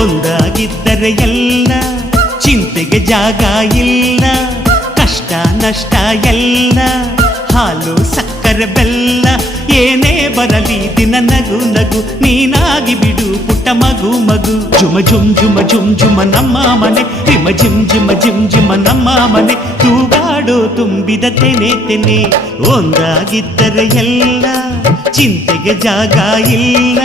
ಒಂದಾಗಿದ್ದರೆ ಎಲ್ಲ ಚಿಂತೆಗೆ ಜಾಗ ಇಲ್ಲ, ಕಷ್ಟ ನಷ್ಟ ಎಲ್ಲ ಹಾಲು ಸಕ್ಕರೆ ಬೆಲ್ಲ, ಏನೇ ಬರಲಿ ದಿನ ನಗು ನಗು ನೀನಾಗಿ ಬಿಡು ಪುಟ್ಟ ಮಗು ಮಗು. ಜುಮ ಜುಮ್ ಜುಮ ಜುಮ್ ಜುಮ ನಮ್ಮ ಮನೆ, ರಿಮ ಜಿಮ್ ಜಿಮ ಜಿಮ್ ಜಿಮ ನಮ್ಮ ಮನೆ, ತೂಗಾಡೋ ತುಂಬಿದ ತೆನೆ ತೆನೆ. ಒಂದಾಗಿದ್ದರೆ ಎಲ್ಲ ಚಿಂತೆಗೆ ಜಾಗ ಇಲ್ಲ.